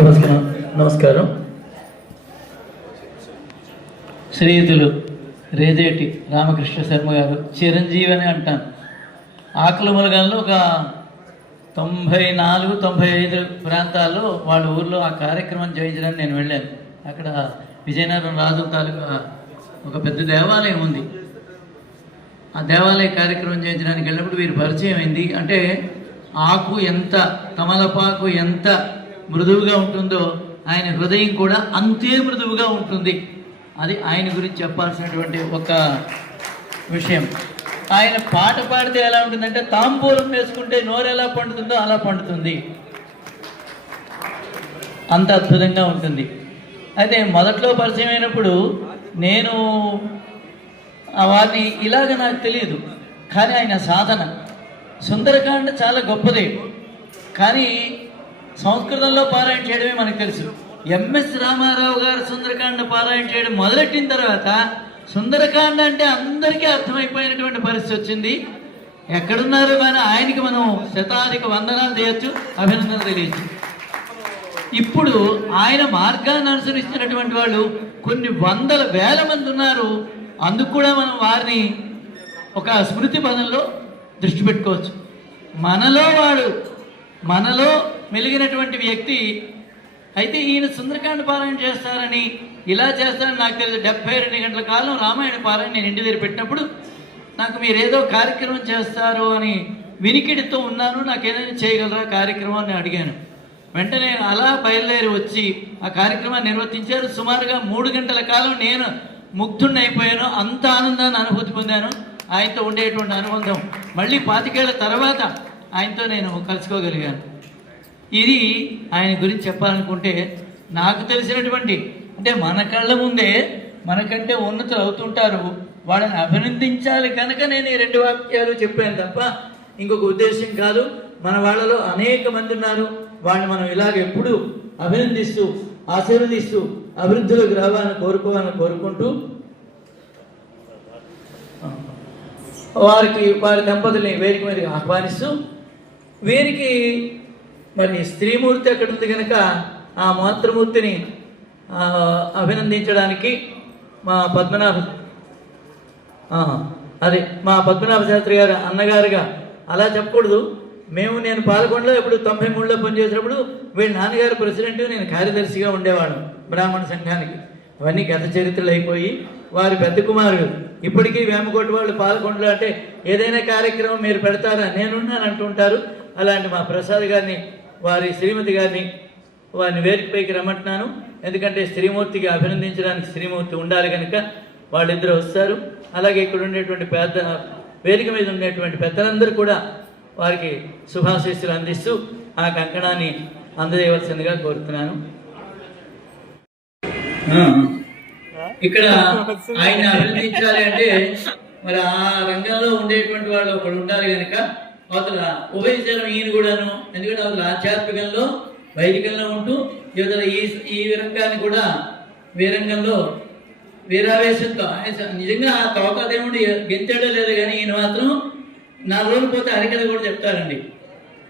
నమస్కారం నమస్కారం. శ్రీయుతులు రేదేటి రామకృష్ణ శర్మ గారు చిరంజీవి అని అంటాను. ఆకలి ములగాల్లో ఒక తొంభై నాలుగు తొంభై ఐదు ప్రాంతాల్లో వాళ్ళ ఊర్లో ఆ కార్యక్రమం చేయించడానికి నేను వెళ్ళాను. అక్కడ విజయనగరం రాజు తాలూకా ఒక పెద్ద దేవాలయం ఉంది. ఆ దేవాలయ కార్యక్రమం చేయించడానికి వెళ్ళినప్పుడు వీరు పరిచయం అయింది అంటే ఆకు ఎంత తమలపాకు ఎంత మృదువుగా ఉంటుందో ఆయన హృదయం కూడా అంతే మృదువుగా ఉంటుంది. అది ఆయన గురించి చెప్పాల్సినటువంటి ఒక విషయం. ఆయన పాట పాడితే ఎలా ఉంటుందంటే తాంబూలం వేసుకుంటే నోరు ఎలా పండుతుందో అలా పండుతుంది. అంత అద్భుతంగా ఉంటుంది. అయితే మొదట్లో పరిచయం అయినప్పుడు నేను వారిని ఇలాగ నాకు తెలియదు. కానీ ఆయన సాధన. సుందరకాండ చాలా గొప్పది. కానీ సంస్కృతంలో పారాయణ చేయడమే మనకు తెలుసు. ఎంఎస్ రామారావు గారు సుందరకాండ పారాయణ చేయడం మొదలెట్టిన తర్వాత సుందరకాండ అంటే అందరికీ అర్థమైపోయినటువంటి పరిస్థితి వచ్చింది. ఎక్కడున్నారో కానీ ఆయనకి మనం శతాధిక వందనాలు చేయొచ్చు అభినందనలు తెలియచ్చు. ఇప్పుడు ఆయన మార్గాన్ని అనుసరిస్తున్నటువంటి వాళ్ళు కొన్ని వందల వేల మంది ఉన్నారు. అందుకు కూడా మనం వారిని ఒక స్మృతి పదంలో దృష్టి పెట్టుకోవచ్చు. మనలో వాడు మనలో మెలిగినటువంటి వ్యక్తి అయితే ఈయన సుందరకాండ పారాయణ చేస్తారని ఇలా చేస్తారని నాకు తెలియదు. డెబ్బై రెండు గంటల కాలం రామాయణ పారాయణ నేను ఇంటి దగ్గర పెట్టినప్పుడు నాకు మీరు ఏదో కార్యక్రమం చేస్తారు అని వినికిడితో ఉన్నాను. నాకు ఏదైనా చేయగలరా కార్యక్రమం అని అడిగాను. వెంటనే అలా బయలుదేరి వచ్చి ఆ కార్యక్రమాన్ని నిర్వర్తించారు. సుమారుగా మూడు గంటల కాలం నేను ముగ్ధుణ్ణి అయిపోయాను. అంత ఆనందాన్ని అనుభూతి పొందాను. ఆయనతో ఉండేటువంటి అనుబంధం మళ్ళీ పాతికేళ్ళ తర్వాత ఆయనతో నేను కలుసుకోగలిగాను. ఇది ఆయన గురించి చెప్పాలనుకుంటే నాకు తెలిసినటువంటి అంటే మన కళ్ళ ముందే మనకంటే ఉన్నతులు అవుతుంటారు. వాళ్ళని అభినందించాలి కనుక నేను ఈ రెండు వాక్యాలు చెప్పాను తప్ప ఇంకొక ఉద్దేశం కాదు. మన వాళ్ళలో అనేక మంది ఉన్నారు. వాళ్ళని మనం ఇలాగ ఎప్పుడు అభినందిస్తూ ఆశీర్వదిస్తూ అభివృద్ధిలోకి రావాలని కోరుకోవాలని కోరుకుంటూ వారికి వారి దంపతుల్ని వేదిక మీదకి ఆహ్వానిస్తూ వీరికి మరి స్త్రీమూర్తి అక్కడ ఉంది కనుక ఆ మాతృమూర్తిని అభినందించడానికి మా పద్మనాభ అదే మా పద్మనాభ శాస్త్రి గారు అన్నగారుగా అలా చెప్పకూడదు. మేము నేను పాల్గొండలో ఇప్పుడు తొంభై మూడులో పనిచేసినప్పుడు వీళ్ళ నాన్నగారు ప్రెసిడెంట్ నేను కార్యదర్శిగా ఉండేవాడు బ్రాహ్మణ సంఘానికి. అవన్నీ గత చరిత్రలు అయిపోయి వారి పెద్ద కుమారుడు. ఇప్పటికీ వేమకోటి వాళ్ళు పాల్గొండలో అంటే ఏదైనా కార్యక్రమం మీరు పెడతారా? నేనున్నాను అంటుంటారు అలాంటి మా ప్రసాద్ గారిని వారి శ్రీమతి గారిని వారిని వేదికపైకి రమ్మంటున్నాను. ఎందుకంటే శ్రీమూర్తికి అభినందించడానికి శ్రీమూర్తి ఉండాలి కనుక వాళ్ళిద్దరూ వస్తారు. అలాగే ఇక్కడ ఉండేటువంటి పెద్ద వేదిక మీద ఉండేటువంటి పెద్దలందరూ కూడా వారికి శుభాశీస్సులు అందిస్తూ ఆ కంకణాన్ని అందజేయవలసిందిగా కోరుతున్నాను. ఇక్కడ ఆయన అభినందించాలి అంటే మరి ఆ రంగంలో ఉండేటువంటి వాళ్ళు ఒకడు ఉండాలి కనుక అవతల ఉభయచరం ఈయన కూడాను. ఎందుకంటే అవతల ఆధ్యాత్మికంలో వైదికంలో ఉంటూ యువతల ఈ ఈ రంగాన్ని కూడా వీరంగంలో వీరావేశంతో నిజంగా ఆ తోకాదేవుడు గెంతాడో లేదు కానీ ఈయన మాత్రం నాలుగు రోజులు పోతే అరికథ కూడా చెప్తారండి.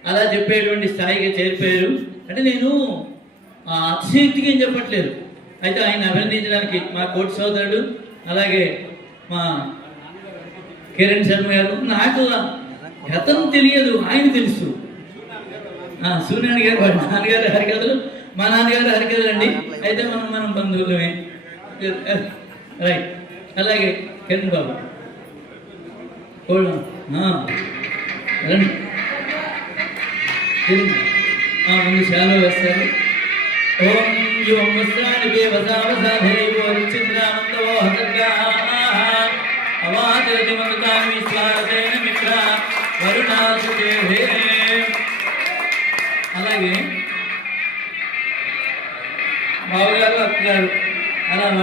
అలా చెప్పేటువంటి స్థాయికి చేరిపోయారు. అంటే నేను ఆ అతిశక్తికి ఏం చెప్పట్లేదు. అయితే ఆయన అభినందించడానికి మా కోటి సోదరుడు అలాగే మా కిరణ్ శర్మ గారు నాకు గతం తెలియదు ఆయన తెలుసు. ఆ, సూర్యనారాయణ గారు వారి నాన్నగారు హరికథలు మా నాన్నగారు హరికథలు అండి అయితే మనం మనం బంధువులమే. రైట్. అలాగే కిరణ్ బాబు. ఆ, రండి. ఆ, ముందు శాలో వేస్తారు. ఓం యోం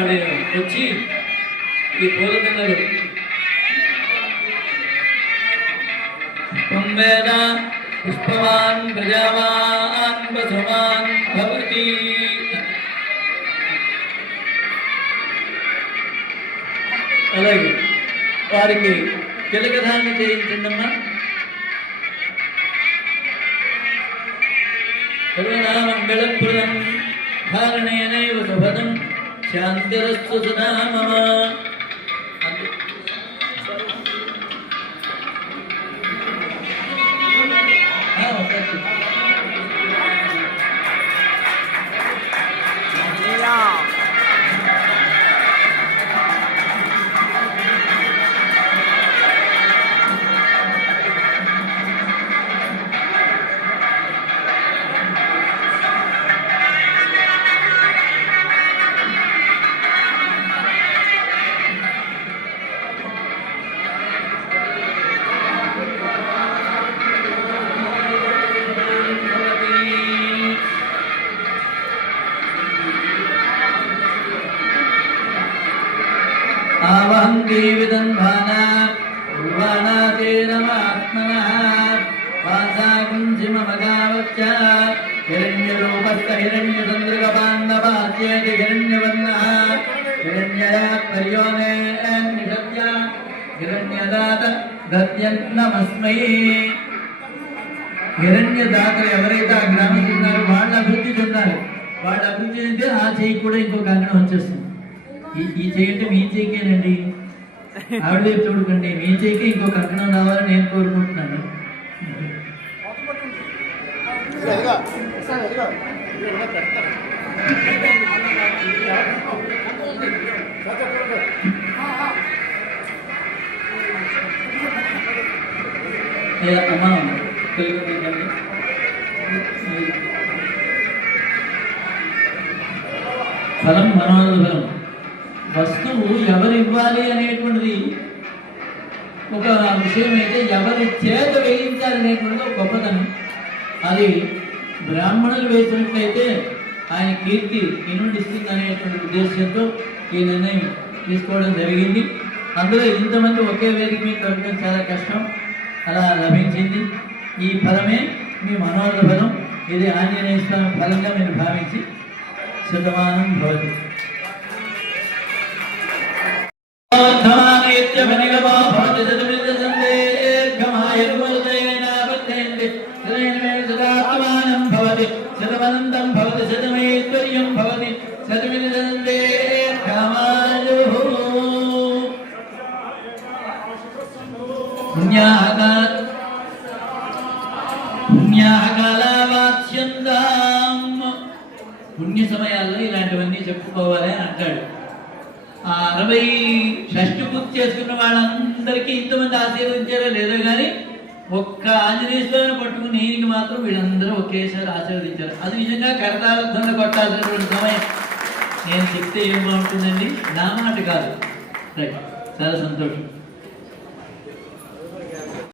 వచ్చి ఈ పూలదండలు కుంభేన పుష్పవాన్ ప్రజావాన్ వసవాన్ భవతి అలాగే వారికి తిలకధారణ చేయించండమ్మా కరుణామంగళప్రదం धारणेनैव सुभदं శాంతిరస్తు సునా మమ ఆవహం దేవిదన్వానా పూర్వాణాతే నమాత్మనః వాసాగుంజిమమగావచ్చ హిరణ్యరూపస్థ హిరణ్యచంద్రికపాండవాచ్యేతి హిరణ్యవర్ణः హిరణ్యయాత్ పర్యోనే నిషద్య హిరణ్యదాత గద్యన్నమస్మై హిరణ్య దాతలు ఎవరైతే ఆ గ్రామం ఉన్నారో వాళ్ళ అభివృద్ధి చెందాలి వాళ్ళ అభివృద్ధి చెందితే ఆ చేయి కూడా ఇంకొక అంగనం వచ్చేస్తుంది ఈ ఈ చేయి అంటే మీ చేయికేనండి ఆవిడ వైపు చూడకండి మీ చేయికి ఇంకొక అంగనం రావాలని నేను కోరుకుంటున్నాను. అమ్మా తెలుగు ఫలం మనోరథ ఫలం వస్తువు ఎవరు ఇవ్వాలి అనేటువంటిది ఒక విషయం అయితే ఎవరి చేత వేయించాలి ఒక గొప్పతనం. అది బ్రాహ్మణులు వేసినట్లయితే ఆయన కీర్తి ఇనుండిస్తుంది అనేటువంటి ఉద్దేశంతో ఈ నిర్ణయం తీసుకోవడం జరిగింది. అందులో ఇంతమంది ఒకే వేదిక మీద దొరకడం చాలా కష్టం అలా లభించింది. ఈ ఫలమే మీ మనోరథ ఫలం. ఇది ఆంజనేయ స్వామి ఫలంగా మీరు భావించి శతమానం భవతి. పుణ్య సమయాల్లో ఇలాంటివన్నీ చెప్పుకోవాలి అని అంటాడు. ఆ అరవై షష్టి పూర్తి చేసుకున్న వాళ్ళందరికీ ఇంతమంది ఆశీర్వదించారో లేదో కానీ ఒక్క ఆంజనేయ పట్టుకుని నేను మాత్రం వీళ్ళందరూ ఒకేసారి ఆశీర్వదించారు. అది నిజంగా కరతాళ కొట్టాల్సినటువంటి సమయం. నేను చెప్తే ఏం బాగుంటుందండి? నా మాట కాదు. రైట్. చాలా సంతోషం.